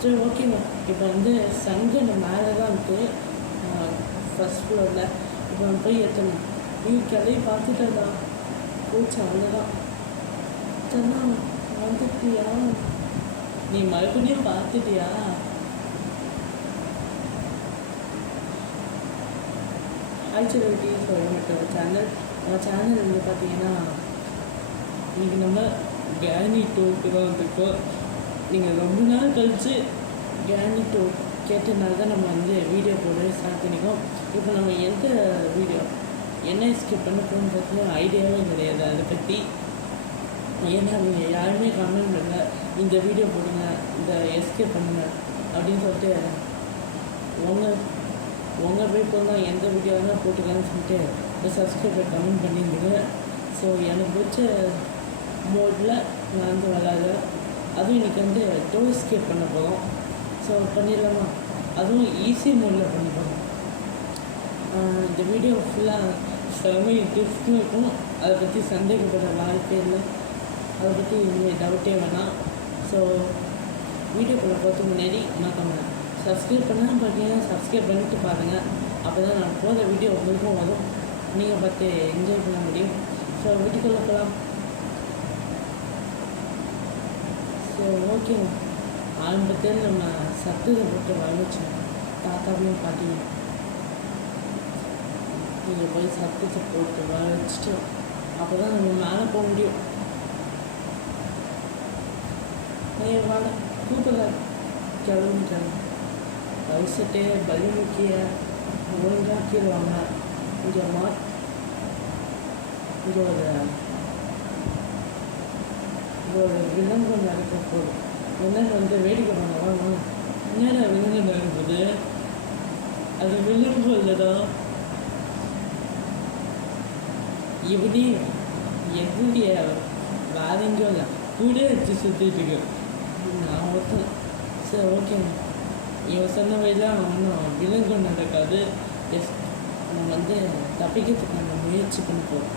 சரி ஓகேங்க. இப்போ வந்து சங்கன் மேலே தான் இருக்குது, ஃபஸ்ட் ஃப்ளோரில். இப்போ நான் போய் ஏற்றணும். நீ கதையை பார்த்துட்டா போச்சு, அவ்வளோதான். சொன்னா வந்துட்டியா? நீ மறுபடியும் பார்த்துட்டியா? ஆக்சுவலிட்டி சொல்லிட்டு நம்ம சேனல் வந்து பார்த்தீங்கன்னா இன்றைக்கி நம்ம கேனி டோக்கு தான் வந்துருக்கோம். நீங்கள் ரொம்ப நாள் கழித்து கேனி டோக் கேட்டனால தான் நம்ம வந்து வீடியோ போட ஸ்டார்ட் பண்ணிக்கோம். இப்போ நம்ம எந்த வீடியோ என்ன எஸ்கேப் பண்ண போகிறது ஐடியாவே கிடையாது அதை பற்றி. ஏன்னா நீங்கள் யாருமே கமெண்ட் பண்ணுங்க, இந்த வீடியோ போடுங்க, இந்த எஸ்கேப் பண்ணுங்க அப்படின்னு சொல்லிட்டு உங்கள் விருப்பம் தான், எந்த வீடியோ வேணால் போட்டுக்கலான்னு சொல்லிட்டு இந்த சப்ஸ்கிரைபர் கமெண்ட் பண்ணியிருந்தீங்க. ஸோ எனக்கு பிடிச்ச மோடில் நான் வந்து விளாடுறேன். அதுவும் இன்றைக்கி வந்து டோர் எஸ்கேப் பண்ண போகிறோம். ஸோ பண்ணிடலாமா? அதுவும் ஈஸி மோடில் பண்ண போகிறோம். இந்த வீடியோ ஃபுல்லாக செம டிப்ஸும் இருக்கும். அதை பற்றி சந்தேகப்பட வாய்ப்பே இல்லை, அதை பற்றி டவுட்டே வேணாம். ஸோ வீடியோக்குள்ளே போகிறதுக்கு முன்னாடி மறக்காம சப்ஸ்கிரைப் பண்ணால் பார்த்தீங்கன்னா சப்ஸ்கிரைப் பண்ணிட்டு பாருங்கள். அப்போ தான் நான் போகிற வீடியோ உங்களுக்கும் வரும், நீங்கள் பார்த்து என்ஜாய் பண்ண முடியும். ஸோ வீட்டுக்குள்ளே போகலாம். ஸோ ஓகே, ஆரம்பத்தில் நம்ம சத்தத்தை போட்டு வளைச்சோம், தாத்தாவையும் பாட்டியும். நீங்கள் போய் சத்தத்தை போட்டு வளைச்சிட்டு அப்போ தான் நம்ம மேலே போக முடியும். வாட கூப்பிட கிளம்பிட்டாங்க. வயசுட்டே பலி முக்கிய ஒழுங்காக்கிடுவாங்க. இங்கே இங்கே ஒரு விலங்கு நடக்க போதும். என்னென்ன வந்து வேடிக்கை பண்ணலாம். என்னென்ன விலங்கு நடக்குது? அது விலங்கு இல்லைடா, இப்படி எதுடைய வேற எங்கேயும் இல்லை, கூட வச்சு சுற்றிட்டு இருக்கு. நான் ஒருத்தன். சரி ஓகேங்க, இவன் சொன்ன வயலாம் ஒன்றும் விலங்கு நடக்காது. நம்ம வந்து தப்பிக்கிறதுக்கு நம்ம முயற்சி பண்ண போகிறோம்.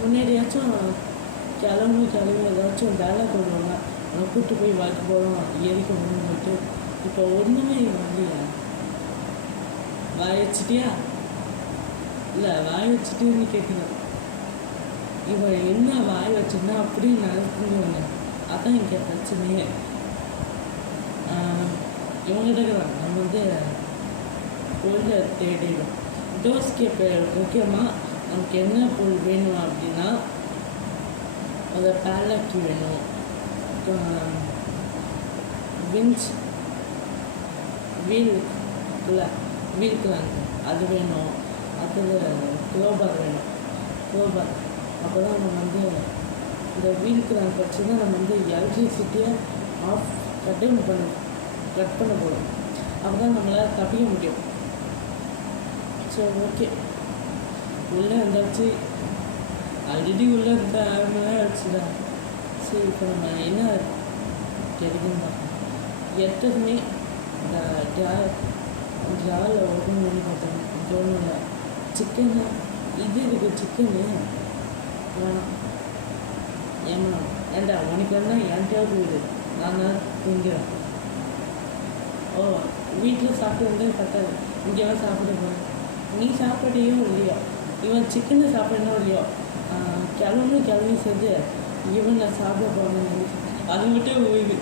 முன்னாடியாச்சும் கிளம்பி ஏதாச்சும் வேலை கொள்வாங்க, நம்ம கூப்பிட்டு போய் வாய்க்கு போகிறோம், எரிக்க முடியும் சொல்லிட்டு. இப்போ ஒன்றுமே வரலையா? வாய் வச்சிட்டியா? இல்லை வாய் வச்சுட்டுன்னு கேட்கணும். இவன் என்ன வாய் வச்சுருந்தா அப்படியே நடக்குங்க. அதான் இங்கே பிரச்சனையே. இவங்ககிட்ட நம்ம வந்து பொருளை தேடிடும். டோர்ஸ்கேப்பு முக்கியமாக நமக்கு என்ன பொருள் வேணும் அப்படின்னா, அதை பேலக்கி வேணும், விஞ்ச் வீல் கிளாங்க் அது வேணும், அதில் க்ளோபார் வேணும். க்ளோபார் அப்போ தான் நம்ம வந்து இந்த வீல் கிளாங்க் வச்சு தான் நம்ம வந்து எலக்ட்ரிசிட்டியை கட் பண்ண போகிறோம். அப்போ தான் நம்மளால் தப்பிக்க முடியும். ஸோ ஓகே, உள்ளே இருந்தாச்சு. ஆல்ரெடி உள்ளே இருந்த 6 மணி நேரம் ஆச்சுதான். சரி, இப்போ நம்ம என்ன கிடைக்கும் பார்க்கணும். எத்ததுமே இந்த ட்ராவில் ஓப்பன் பண்ணி பார்த்தோம். தோணுல சிக்கனு இது இருக்குது. சிக்கனு வேணாம். ஏமா ஏண்டா உனக்கு வேணா என்கிட்ட வீடு, நான் தான் திங்கிறேன். ஓ, வீட்டில் சாப்பிட்டு வந்து பத்தாது, இங்கே சாப்பிட போகிறேன். நீ சாப்பிட்டையோ இல்லையோ, இவன் சிக்கனை சாப்பிடணும் இல்லையோ, கிளம்பி செஞ்சு இவன் நான் சாப்பிட போகிறேன்னு நினைச்சு அது மட்டும் ஓய்வு.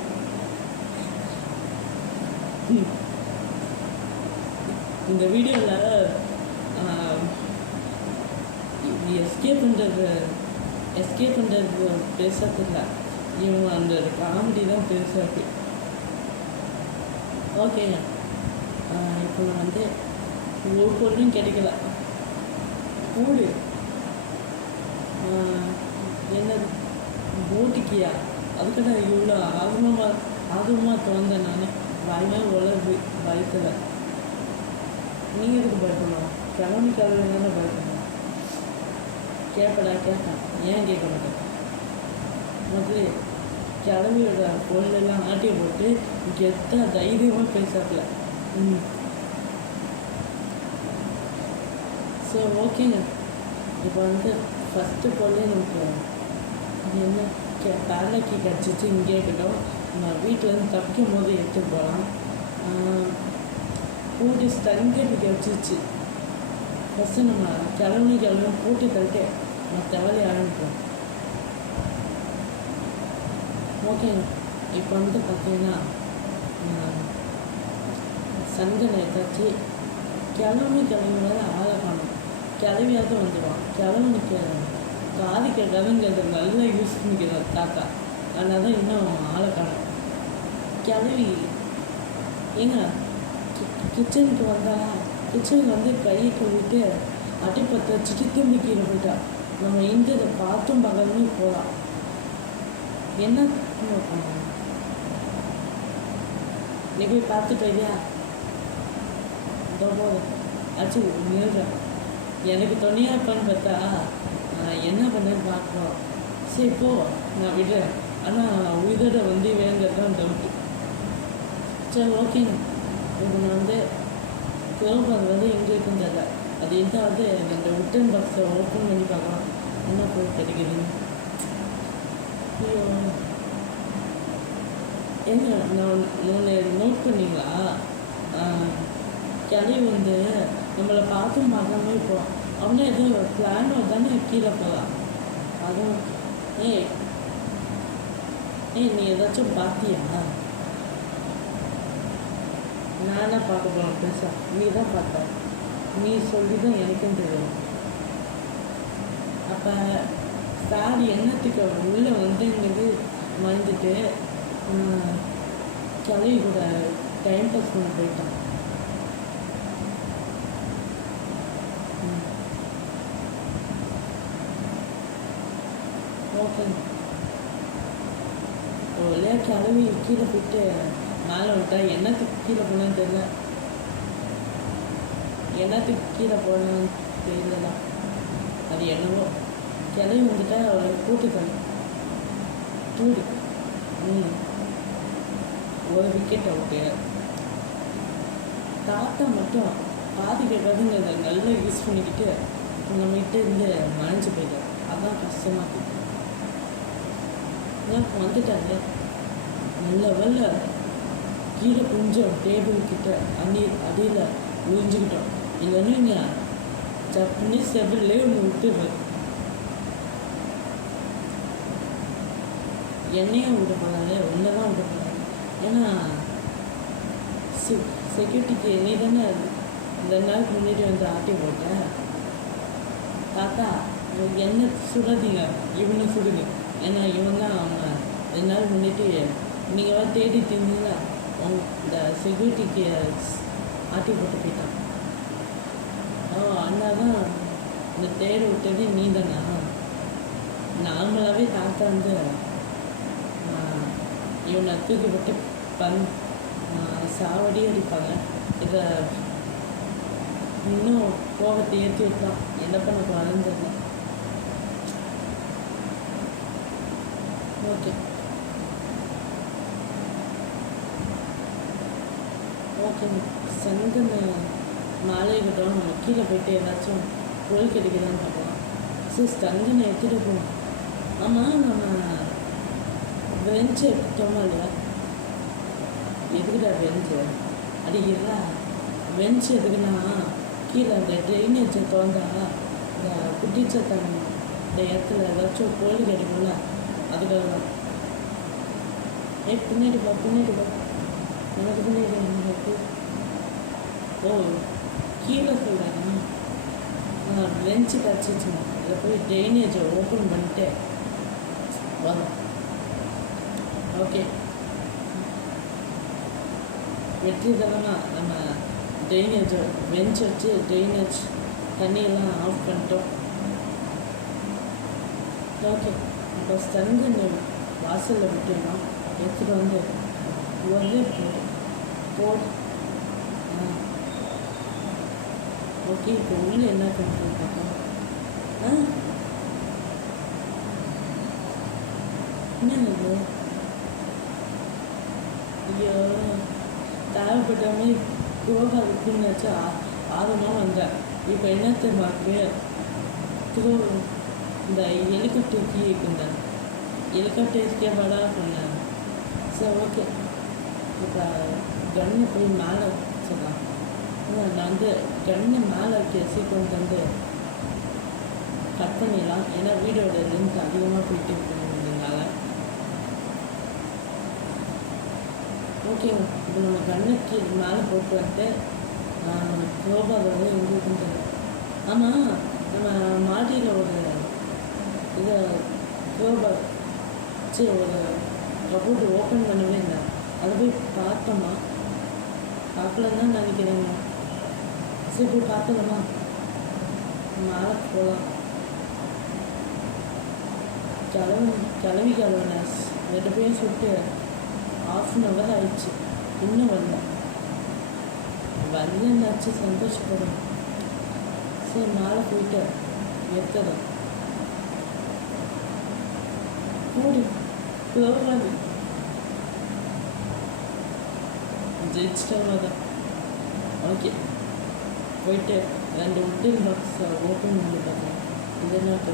இந்த வீடியோவில் எஸ்கேப் பண்ணுறது பேசுறதில்ல, இவங்க அந்த காமெடி தான் பெருசாக. ஓகேங்க, இப்போ நான் வந்து ஒரு பொருளும் கிடைக்கல. கூடு என்னது போட்டிக்கியா? அதுக்கு தான் இவ்வளோ ஆர்வமாக தோந்தேன். நான் வாய்மே உலர்வு பயத்தில். நீங்கள் எதுக்கு பயப்படணும்? கிளம்பி பயப்படணும். கேட்பேன், ஏன் கேட்க மாட்டேன்? முதல்ல கிளம்பியோட பொருளெல்லாம் ஆட்டியை போட்டு இங்கே எத்தனை தைரியமாக பேசாப்புல. ஸோ ஓகேங்க, இப்போ வந்து ஃபஸ்ட்டு பொருளே நமக்கு என்ன பேலக்கி கிடச்சிச்சு. இங்கே இருக்கட்டும், நம்ம வீட்டு வீட்டிலேருந்து தப்பிக்கும் போது எடுத்துகிட்டு போகலாம். போலீஸ் தங்கடிக்க வச்சிருச்சு. ஃபஸ்ட்டு நம்ம கிளம்பி போட்டு தள்ளிட்டு மற்ற வேலையை ஆரம்பிப்போம். ஓகேங்க. இப்போ வந்து பார்த்தீங்கன்னா சங்கனை ஏதாச்சு கிளம்பி வேறு ஆளை காணும். கிளவியாவது வந்துடுவான். கிளம்புனுக்கு காது கேட்காதுங்கிறத நல்லா யூஸ் பண்ணிக்கிறார் தாத்தா. அதனால தான் இன்னும் ஆளை காணும். கிளவி ஏங்க கிச்சனுக்கு கிச்சனுக்கு வந்து கையை கழுவிட்டு அடிப்பத்தை வச்சுட்டு திரும்பி கீழே போயிட்டா. நம்ம எங்கே இதை பார்த்தும் பகல்னு போகலாம். என்ன பண்ணணும்? நீ போய் பார்த்துட்டு இல்லையா? போதும் ஆச்சு நிறுறேன். எனக்கு துணையாக இருப்பான்னு பார்த்தா என்ன பண்ணேன்னு பார்க்குறோம். சரி போ, நான் விடுறேன். ஆனால் உயிரோட வந்து வேங்கிறது தான் டவுட்டு. சரி ஓகேங்க. இப்போ நான் வந்து குரோபார் வந்து எங்கே இருக்குன்னு தெரியல. அது எதாவது இந்த ரிட்டன் பாக்ஸை ஓப்பன் பண்ணி பார்க்கலாம் என்ன போய் கிடைக்குதுன்னு. ஐயோ ஏங்க நான் நோட் பண்ணிங்களா? கிளவி வந்து நம்மளை பார்த்தும் பார்க்காம இப்போ அவனே ஏதோ பிளான் தானே கீழே போகலாம். அதுவும் ஏய் நீ ஏதாச்சும் பார்த்தியா? நானே பார்க்க போகிறேன் பேச. நீ தான் பார்த்த. நீ சொல்லி தான் எனக்கும் தெரியும். அப்போ சார் என்னத்துக்கு உள்ளே வந்துங்கிறது மறந்துட்டு கிளவி கூட டைம் பாஸ் பண்ண போயிட்டான். ஓகே. இல்லையா கிளவி கீழே போயிட்டு மேலே விட்டா என்னத்துக்கு கீழே போனான்னு தெரியல. என்னத்துக்கு கீழே போனான்னு தெரியலதான். அது என்னவோ கிளவி வந்துட்டா அவளை கூட்டுக்காங்க டூடு. ஒரு விக்கெட் அவுட்டு. தாத்தா மட்டும் பாதி கேட்காதுங்கிறத நல்லா யூஸ் பண்ணிக்கிட்டு நம்மகிட்ட இருந்து மறைஞ்சு போயிட்டார். அதான் கஷ்டமாக இருக்குது. வந்துட்டாங்க நல்ல வெள்ள கீழே கொஞ்சம் டேபிள் கிட்ட அடியில் விழிஞ்சுக்கிட்டோம். இல்லைன்னு இங்கே சப்புன்னு செவிலே ஒன்று விட்டுடுறேன். என்னையும் விட போனாங்க, ஒன்றை தான் விட போனாங்க. ஏன்னா செக்யூரிட்டிக்கு நீ தானே 2 நாளுக்கு முன்னாடி வந்து ஆட்டி போட்டேன். தாத்தா என்ன சுடாதீங்க, இவனை சுடுங்க. ஏன்னா இவன் தான் அவங்க 2 நாள் முன்னிட்டு நீங்கள் வந்து தேடிட்டு இருந்தீங்கன்னா இந்த செக்யூரிட்டிக்கு ஆட்டி போட்டு போயிட்டான். அண்ணா தான் இந்த தேர் விட்டது நீ தானே? நார்மலாகவே தாத்தா வந்து இவனை தூக்கி போட்டு சாவடி அடிப்பாங்க. இதை இன்னும் கோபத்தை ஏற்றி விட்டான். என்ன பண்ண போகிறான்னு தெரியல. Okay okay. சங்கன்னு மாலை கிட்டோம். நம்ம கீழே போயிட்டு ஏதாச்சும் பொருள் கிடைக்குதான்னு பார்க்கலாம். சரி சங்கனை எடுத்துகிட்டு போகணும். ஆமாம் நம்ம பெஞ்சு எடுத்தோமா இல்லையா? எதுக்குடா பெஞ்சு அடிக்கிறா? பெஞ்சு எதுக்குன்னா கீழே அந்த ட்ரைனேஜை திறந்தா இந்த குட்டிச்சத்தன் இந்த இடத்துல ஏதாச்சும் பொருள் கிடைக்கும்ல, அதுக்காக தான். பின்னாடி பா எனக்கு பின்னாடி எனக்கு கீழே சொல்கிறேன். பெஞ்சு கிடச்சிச்சுங்க. அதில் போய் ட்ரைனேஜை ஓப்பன் பண்ணிட்டு வரோம். ஓகே வெற்றிகரமாக நம்ம ட்ரைனேஜை பெஞ்ச் வச்சு ட்ரைனேஜ் தண்ணியெல்லாம் ஆஃப் பண்ணிட்டோம். ஓகே இப்போ சங்கன்னு வாசலில் விட்டுருந்தோம். எடுத்துகிட்டு வந்து ஒரே போட். ஓகே இப்போ உள்ளே என்ன பண்ணுறது பார்க்கலாம். என்ன ஐயோ தேவைப்பட்ட மாதிரி குரோபா இருக்குன்னு வச்சா ஆர்வமாக வந்தேன். இப்போ என்னத்தை மாக்கு இந்த ஹெலிகாப்டர் கீ இருக்குங்க. ஹெலிகாப்டர் எஸ்கேப்பாடா சொன்னேன். சரி ஓகே. இப்போ கன்னை போய் மேலே வச்சிடலாம். நான் வந்து கன்னை மேலே வைக்க சீக்கிரம் வந்து கட் பண்ணிடலாம். ஏன்னா வீடோட லென்த் அதிகமாக போயிட்டு இருக்கிறதுனால. ஓகேங்க. இப்போ நம்ம கண்ணுக்கு மேலே போட்டு வந்துட்டு க்ளோபார் வந்து எங்களுக்கு ஆமாம், நம்ம மாடியில் ஒரு இதை க்ளோபார் சரி ஒரு கபோர்டு ஓப்பன் பண்ணவே இல்லை. அதை போய் பார்த்தோமா? பார்க்கலன்னு தான் நினைக்கிறேங்க. சரி போய் பார்க்கலாமா? மேலே போகலாம். கிளவி கிளவினஸ் 2 பேரும் சொல்லிட்டு ½ hour ஆயிடுச்சு, இன்னும் வரலன்னாச்சு சந்தோஷப்படும். சரி மேலே போயிட்டு எடுத்துடும் போடு போகாது. ஜெயிச்சிட்டவங்க தான். ஓகே போயிட்டு 2 உட்டன் பாக்ஸ் ஓப்பன் பண்ணி பார்க்கலாம். இதெல்லாம்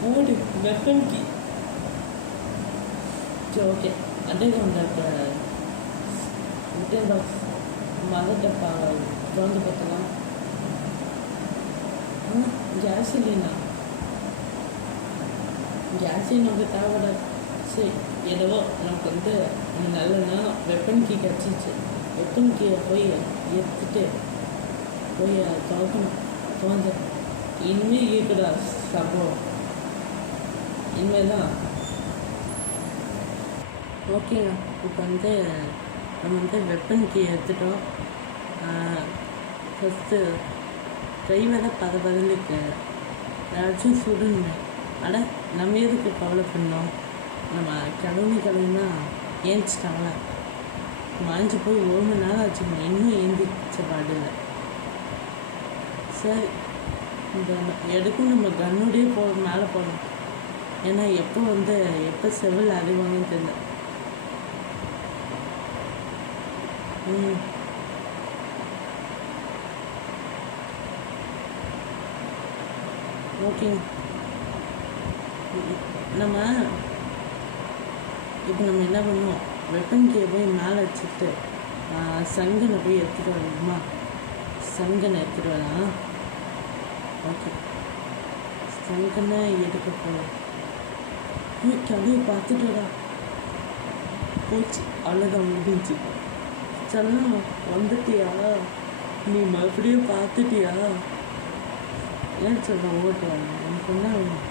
போடு வெப்பன் கீ. சரி ஓகே. அண்டர்கிரவுண்ட் இருக்க உட்டன் பாக்ஸ் மதர் டப்பா திறந்து பார்த்தலாம். கேஸ்லினா நமக்கு தேவைப்படாது. சரி ஏதோ நமக்கு வந்து நல்ல நேரம் வெப்பன் கீ கிடச்சிச்சு. வெப்பன் கீயை போய் எடுத்துட்டு போய் திறக்கணும். திறந்து இனிமேல் இருக்குடா சம்பவம், இனிமேல் தான். ஓகேங்க. இப்போ வந்து நம்ம வந்து வெப்பன் கீ எடுத்துட்டோம். ஃபஸ்ட்டு கைவேலை பதிலுக்கு ஏதாச்சும் சுடுங்க. அட நம்ம எதுக்கு கவலை பண்ணோம்? நம்ம கிளம்புனா ஏஞ்சிட்டாங்களா? மாஞ்சி போய் 1 மணி நேரம் ஆச்சுங்க, இன்னும் ஏந்திரிச்ச பாடில்லை. சரி இந்த எதுக்கும் நம்ம கன்னுடைய மேலே போகணும். ஏன்னா எப்போ செவில் அறிவாங்கன்னு தெரியல. ஓகேங்க. இப்போ நம்ம என்ன பண்ணுவோம்? வெப்பன் கீயை போய் மேலே வச்சுட்டு சங்கனை போய் எடுத்துகிட்டு வரணுமா? சங்கனை எடுத்துகிட்டு வரலாம். ஓகே சங்கனை எடுக்க போகலாம். கதையை பார்த்துட்டா போச்சு, அவ்வளோதான் முடிஞ்சு. செல்லம் வந்துட்டியா? நீ மறுபடியும் பார்த்துட்டியா? ஏன் சொல்ல ஓட்டுவாங்க எனக்கு என்ன வேணும்?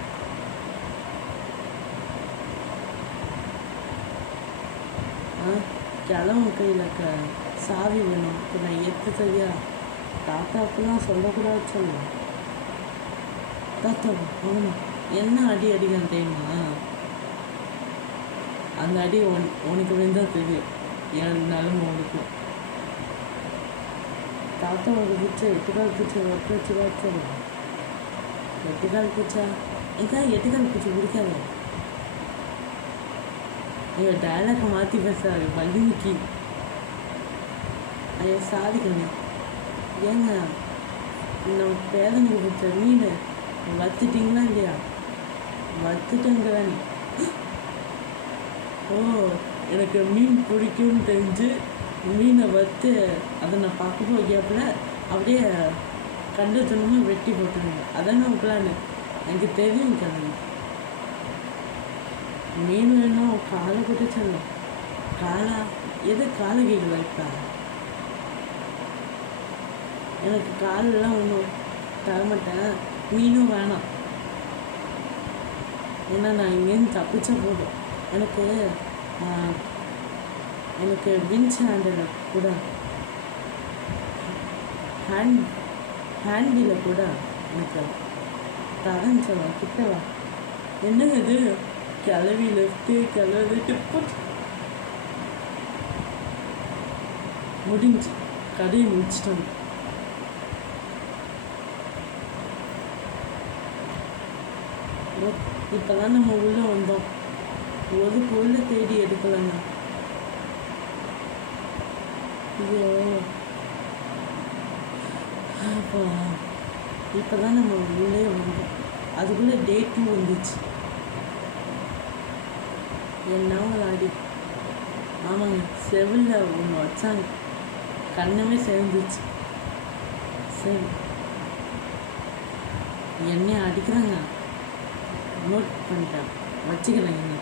கிளம்பு கையில் சாவி வேணும். இப்போ நான் எடுத்து சரியா? தாத்தாவுக்குலாம் சொல்லக்கூடாது சொல்லுவேன். தாத்தா ஆமாம், என்ன அடி அடிக்கணும் தெரியுமா? அந்த அடி உனக்கு வேண்டாம் தெரியும். என் நிலமை உனக்கு. தாத்தாவோட பூச்சை 8 கால் பூச்சை ஒட்டு வச்சு சொல்லுவேன். 8 கால் பூச்சா? இதான் 8 கால் பூச்சி பிடிக்காது. எங்கள் டைலாக்கை மாற்றி பேசுறாரு வள்ளிக்கு. ஐயோ சாதிக்கணும். ஏங்க நம்ம பேரனுக்கு பிடிச்ச மீன் வத்துட்டிங்களா இல்லையா? வத்துட்டேங்கிறானே. ஓ எனக்கு மீன் பிடிக்கும்னு தெரிஞ்சு மீனை வத்து அதை நான் பார்க்கும்போது கேப்பில் அப்படியே கண்டுத்தனமாக வெட்டி போட்டுருங்க. அதானே பிளான். எனக்கு தெரியும் கிளம்பி. மீன் வேணும் காலை போட்டு சொல்லணும். காலா எது காலை கேட்கல? இப்போ எனக்கு காலெல்லாம் ஒன்றும் தரமாட்டேன். மீனும் வேணாம். ஏன்னா நான் இங்கேருந்து தப்பிச்சா போதும். எனக்கு வின்ச் ஹேண்டில் கூட ஹேண்டில் கூட எனக்கு தரேன்னு சொல்லுவேன். கிட்டவா என்னங்க இது? கிளவி லெஃப்ட்டு கிளவி டிப்பு முடிஞ்சு கதையை முடிச்சிட்டோம். இப்போ தான் நம்ம உள்ளே வந்தோம். ஒரு பொருளை தேடி எடுக்கலங்க. ஐயோ அப்போ இப்போ தான் நம்ம உள்ளே வந்தோம். அதுக்குள்ளே டே 2 வந்துச்சு. என்னவங்களாடி. ஆமாங்க, செவிலில் ஒன்று வச்சாங்க, கண்ணமே சேர்ந்துச்சு. சரி, என்னைய அடிக்கிறாங்க, நோட் பண்ணிட்டேன், வச்சுக்கிறேங்க.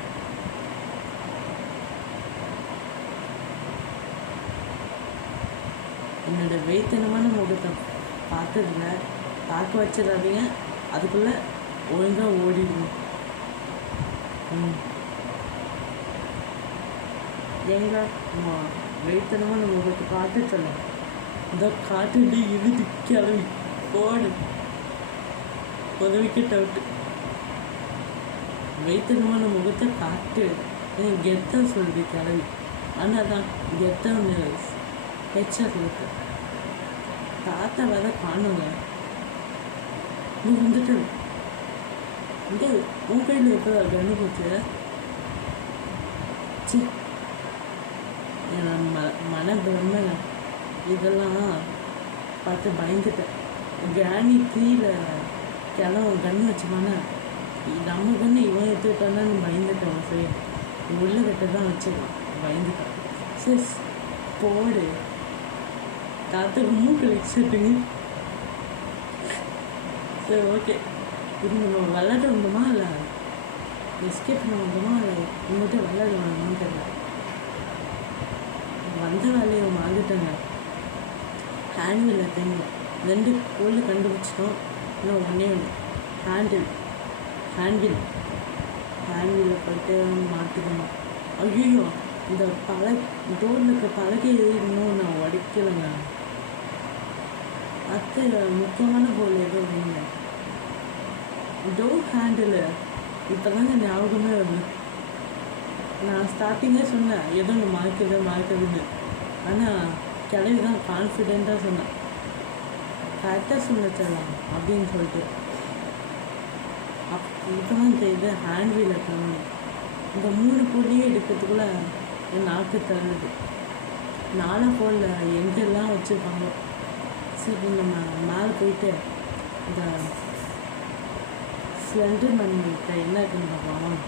என்னோட வெயித்தனமான முகத்தை பார்த்ததில்ல, பார்க்க வச்சிடாதீங்க, அதுக்குள்ளே ஒழுங்காக ஓடிடுங்க. எங்க வெயித்தனமான முகத்தை பார்த்து சொல்ல, இந்த காட்டுடி இழுத்து கிளம்பி போடு, உதவிக்கிட்ட விட்டு வெயித்தனமான முகத்தை காட்டு கெத்தாக சொல்லுது கிளம்பி. ஆனால் தான் கெத்தாக ஒன்று ஹெச்ஆர் இருக்கு. தாத்தா வேற காணுங்க, நீ வந்துட்டு இங்கே உன் கையில் இருக்கிற கண்ணு போச்சு. சி, மன பிரம்ம இதெல்லாம் பார்த்து பயந்துட்டேன். கிராணி கீழே கிளம்ப கண்ணு வச்சுமானா நம்ம கண்ணு இவன் எடுத்துக்கிட்டான்னு பயந்துட்டேன். சரி, உள்ள கட்ட தான் வச்சுக்கலாம், பயந்துட்டேன். சரி போடு, தாத்துக்கு மூக்கு வச்சுட்டுங்க. சரி ஓகே, இது நம்ம விளையாட வந்தோமா இல்லை எஸ்கேப் பண்ண வந்தோமா இல்லை இங்கிட்ட விளையாட வேணுமான்னு தெரியல. வந்த வேலையை வாங்கிட்டேங்க. ஹேண்டில் தேங்க 2 கோல் கண்டுபிடிச்சிட்டோம். இன்னும் ஒன்றே ஒன்று ஹேண்டில் போய்ட்டு மாட்டிக்கணும். ஐயோ, இந்த டோரில் இருக்க பலகை இன்னும் நான் உடைக்கலைங்க. அத்தை முக்கியமான கோல் எதுவும் இல்லைங்க. டோர் ஹேண்டில் இப்போ தாங்க ஞாபகமே வருது. நான் ஸ்டார்டிங்கே சொன்னேன் ஏதோ ஒன்று மறக்குதுன்னு. ஆனால் கிளவி தான் கான்ஃபிடெண்ட்டாக சொன்னேன், கரெக்டாக சொன்னச்சலாம் அப்படின்னு சொல்லிட்டு. இப்போ தான் தெரியுது ஹேண்ட்வீல் இருக்கணும். இந்த 3 கோழியே எடுக்கிறதுக்குள்ளே என் நாக்கு தள்ளுது. 4 கோலில் எங்கெல்லாம் வச்சுருப்பாங்க. சரி, நம்ம மேலே போயிட்டு இந்த ஸ்லெண்டர் மண்ணிட்ட என்ன இருக்குன்னு பார்க்கலாம்.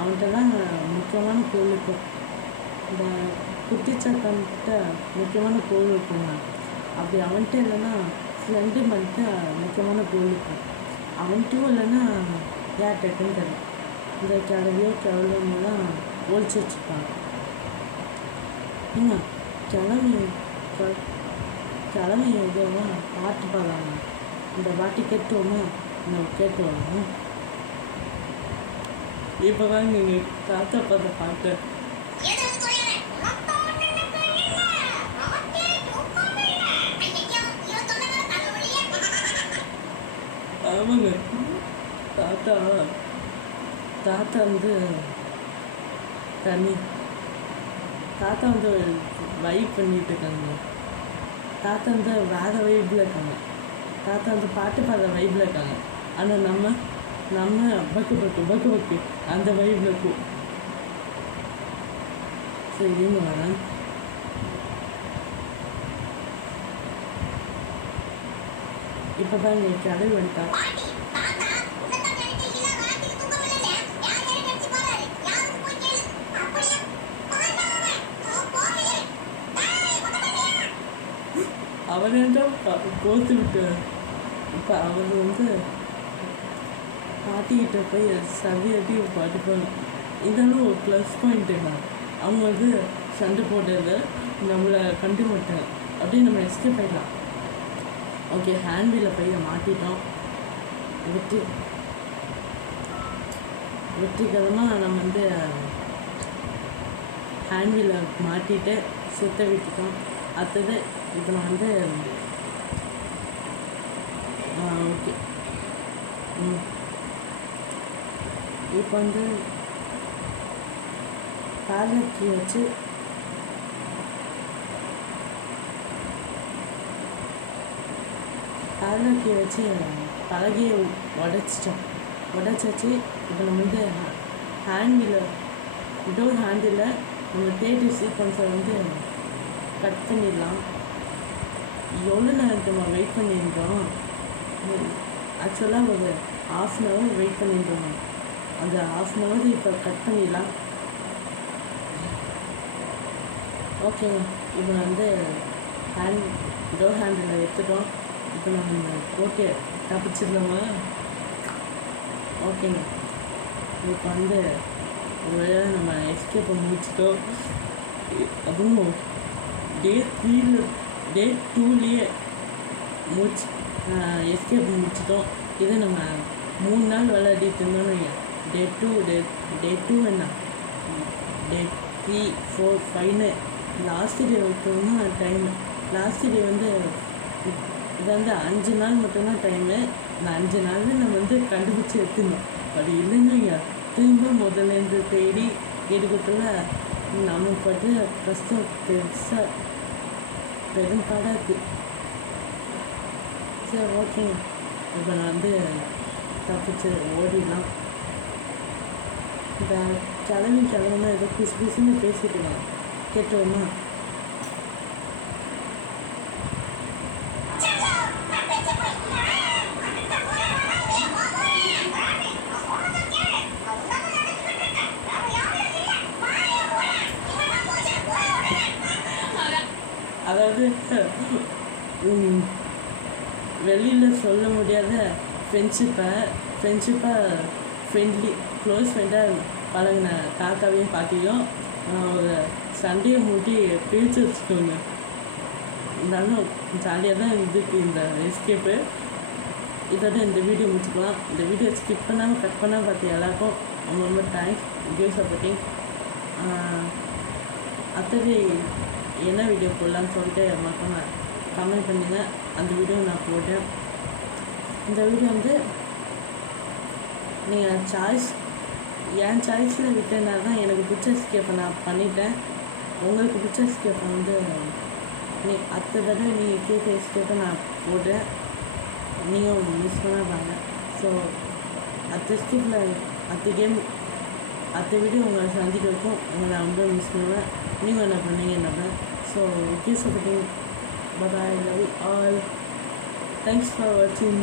அவன்கிட்ட தான் முக்கியமான கோல் இருக்கும். இந்த குட்டிச்சாத்தான்கிட்ட முக்கியமான கோல் இருக்குங்க. அப்படி அவன்கிட்ட இல்லைன்னா ஸ்லெண்டர் மண்ணிட்ட முக்கியமான கோல் இருக்கும். அவன்கிட்டும் இல்லைன்னா ஏர்டெட்டுன்னு தெரியும். இந்த கிழமைலாம் ஒழிச்சு வச்சுருப்பாங்க. ஏங்க கிழமை எதுவும் பாட்டு பாடுறாங்க. இந்த பாட்டு கேட்டோமா கேட்டு வரணும். இப்போ தாங்க எங்கள் தாத்தா பார்த்த பாட்டு. ஆமாங்க, தாத்தா வந்து தாத்தா வந்து வைப் பண்ணிட்டு இருக்காங்க. தாத்தா வந்து வேற வைப்பில் இருக்காங்க. தாத்தா வந்து பாட்டு பாடுற வைப்பில் இருக்காங்க. ஆனால் நம்ம பக்கு அந்த வைப்பில் இருக்கும். சரி, நீங்க வரேன். இப்போ தான் இங்கே கடல் வந்துட்டா. அவன்தான் கோத்து விட்டார். இப்போ அவர் வந்து பாட்டிக்கிட்ட போய் சவியாட்டி பாட்டு போகணும். இதெல்லாம் ஒரு ப்ளஸ் பாயிண்ட்டுங்க. அவங்க வந்து சண்டை போட்டதை நம்மளை கண்டு மாட்டாங்க, அப்படியே நம்ம எஸ்கேப் ஆகிடலாம். ஓகே, ஹேண்ட்வீலில் போய் மாட்டிட்டோம். வெற்றிகரமாக நம்ம வந்து ஹேண்ட்வீலை மாட்டிட்டு சுத்த விட்டுட்டோம். அடுத்தது இப்போ நான் வந்து ஓகே இப்போ வந்து பேரலக்கி வச்சு பலகையை உடைச்சாச்சு. இப்போ நம்ம வந்து டோர் ஹேண்டில் நம்ம தேர்ட்டி சீக்வன்ஸை வந்து கட் பண்ணிடலாம். எவ்வளோ நேரத்துக்கு நம்ம வெயிட் பண்ணியிருந்தோம்? ஆக்சுவலாக ஒரு ½ அன் ஹவர் வெயிட் பண்ணியிருந்தோம். அந்த ½ அன் ஹவர் இப்போ கட் பண்ணிடலாம். ஓகேங்க. இப்போ வந்து டோர் ஹேண்டில் எடுத்துட்டோம். இப்போ நம்ம போட்டு தப்பிச்சிடலாமா? ஓகேங்க. இப்போ வந்து ஒரு வேளை நம்ம எஸ்கேப்பை முடிச்சிட்டோம். அதுவும் டே 2லேயே முடிச்சு எஸ்கேப் முடிச்சிட்டோம். இதை நம்ம 3 நாள் விளையாடிட்டு இருந்தோம்னு டே 2 என்ன டே 3, 4, 5ன்னு லாஸ்ட் டே மட்டும்தான் டைமு. லாஸ்ட் டே வந்து இது வந்து 5 நாள் மட்டும்தான் டைமு. இந்த 5 நாளில் நம்ம வந்து கண்டுபிடிச்சி எடுத்துடணும். அப்படி இல்லைன்னு திரும்ப முதலேருந்து தேடி எடுக்கிறதுல நம்ம படுற கஷ்டம் பெரும்பாடாக இருக்குது. சரி, ஓகேங்க. இப்போ நான் வந்து தப்பிச்சு ஓடிடலாம். இப்போ கிளம்புனா ஏதோ பிசுன்னு பேசிக்கலாம். கேட்டுவோமா? அதாவது வெளியில் சொல்ல முடியாத ஃப்ரெண்ட்ஷிப்பாக க்ளோஸ் ஃப்ரெண்டாக பழகின காக்காவையும் பாட்டியும் ஒரு சண்டையை மூட்டி பிரித்து வச்சுக்கோங்க. இருந்தாலும் ஜாலியாக தான் இருந்துருக்கு இந்த எஸ்கேப்பு. இதோட இந்த வீடியோ முடிச்சுக்கலாம். இந்த வீடியோ ஸ்கிப் பண்ணாமல் கட் பண்ணாமல் பார்த்து எல்லாருக்கும் ரொம்ப ரொம்ப தேங்க்ஸ். Give supporting. அடுத்தது என்ன வீடியோ போடலான்னு சொல்லிட்டு மறக்காம கமெண்ட் பண்ணுங்க. அந்த வீடியோ நான் போட்டேன். இந்த வீடியோ வந்து நீங்கள் என் சாய்ஸில் விட்டேன்னா தான் எனக்கு பிடிச்ச எஸ்கேப்பை நான் பண்ணிட்டேன். உங்களுக்கு பிடிச்ச எஸ்கேப்பை வந்து அடுத்த தடவை நீங்கள் கேட்க எஸ்கேப்பை நான் போட்டேன். நீங்கள் மிஸ் பண்ண பாருங்க. ஸோ அடுத்த எஸ்கேப்பில் அடுத்த வீடியோ உங்களை சந்திக்க வைக்கும். உங்களை நான் ரொம்ப மிஸ் பண்ணுவேன். நீங்கள் என்ன பண்ணீங்க என்ன. So keep supporting. Bye bye. Love you all. Thanks for watching.